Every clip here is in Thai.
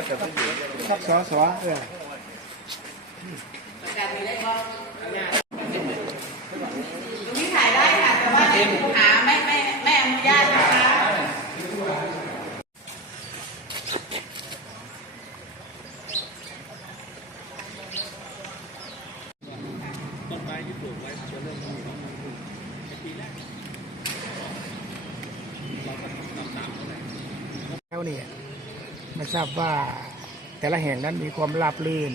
สอสอเออตรงนี้ถ่ายได้ค่ะ แต่ว่าในคูหาไม่ไม่ไม่อนุญาตนะคะต้นไม้ที่ปลูกไว้จะเริ่มมีดอกไม้ขึ้นในปีแรกเราก็ทำตามตามเขาเลยแล้วเนี่ ไม่ทราบว่าแต่ละแห่งนั้นมีความราบรื่น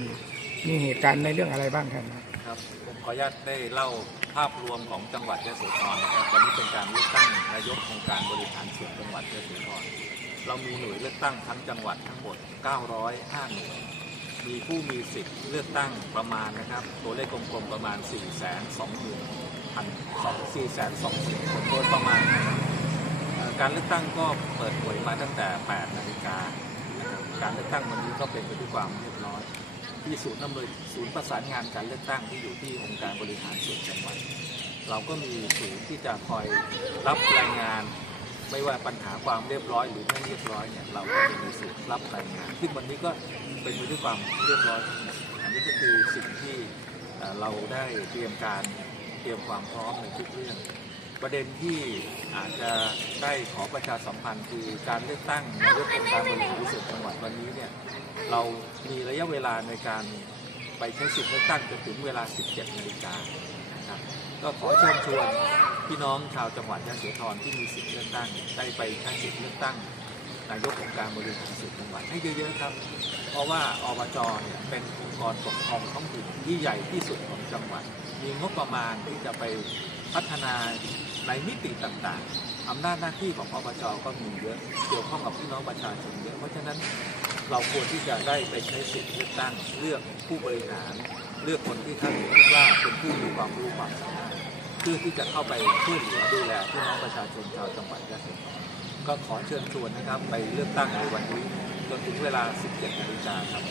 มีเหตุการณ์ในเรื่องอะไรบ้างครับครับผมขออนุญาตได้เล่าภาพรวมของจังหวัดยะโสธรนะครับวันนี้เป็นการเลือกตั้งนายกองค์การบริหารส่วนจังหวัดยะโสธรเรามีหน่วยเลือกตั้งทั้งจังหวัดทั้งหมด 905 หน่วย มีผู้มีสิทธิ์เลือกตั้งประมาณนะครับ ตัวเลขกลมๆประมาณ 4 2 0 0 0 0พัน4 2 0 0 0 0คนโดยประมาณนะครับเอ่อการเลือกตั้งก็เปิดเผยมาตั้งแต่ 8 นาฬิกา การเลือกตั้งวันนี้ก็เป็นไปด้วยความเรียบร้อย ที่ศูนย์อำนวยศูนย์ประสานงานการเลือกตั้งที่อยู่ที่องค์การบริหารส่วนจังหวัดเราก็มีศูนย์ที่จะคอยรับรายงาน ไม่ว่าปัญหาความเรียบร้อยหรือไม่เรียบร้อยเนี่ยเราก็จะมีศูนย์รับรายงานซึ่งวันนี้ก็เป็นไปด้วยความเรียบร้อยอันนี้ก็คือสิ่งที่เอ่อเราได้เตรียมการเตรียมความพร้อมในทุกเรื่อง ประเด็นที่อาจจะได้ขอประชาสัมพันธ์คือการเลือกตั้งนายกองค์การบริหารส่วนจังหวัดวันนี้เนี่ยเรามีระยะเวลาในการไปใช้สิทธิเลือกตั้งจนถึงเวลา 17นาฬิกานะครับก็ขอเชิญชวนพี่น้องชาวจังหวัดยะโสธรที่มีสิทธิเลือกตั้งได้ไปใช้สิทธิเลือกตั้ง นายกองค์การบริหารส่วนจังหวัดให้เยอะๆครับ เพราะว่าอบจเนี่ยเป็นองค์กรปกครองท้องถิ่นที่ใหญ่ที่สุดของจังหวัด มีงบประมาณที่จะไปพัฒนาในมิติต่างๆ อำนาจหน้าที่ของอบจก็มีเยอะเกี่ยวข้องกับพี่น้องประชาชนเยอะเพราะฉะนั้นเราควรที่จะได้ไปใช้สิทธิเลือกตั้งเลือกผู้บริหาร เลือกคนที่ท่านคิดว่าเป็นผู้มีความรู้ความสามารถเพื่อที่จะเข้าไปช่วยเหลือดูแลพี่น้องประชาชนชาวจังหวัดยะโสธร ก็ขอเชิญชวนนะครับไปเลือกตั้งในวันนี้จนถึงเวลา 17นาฬิกาครับ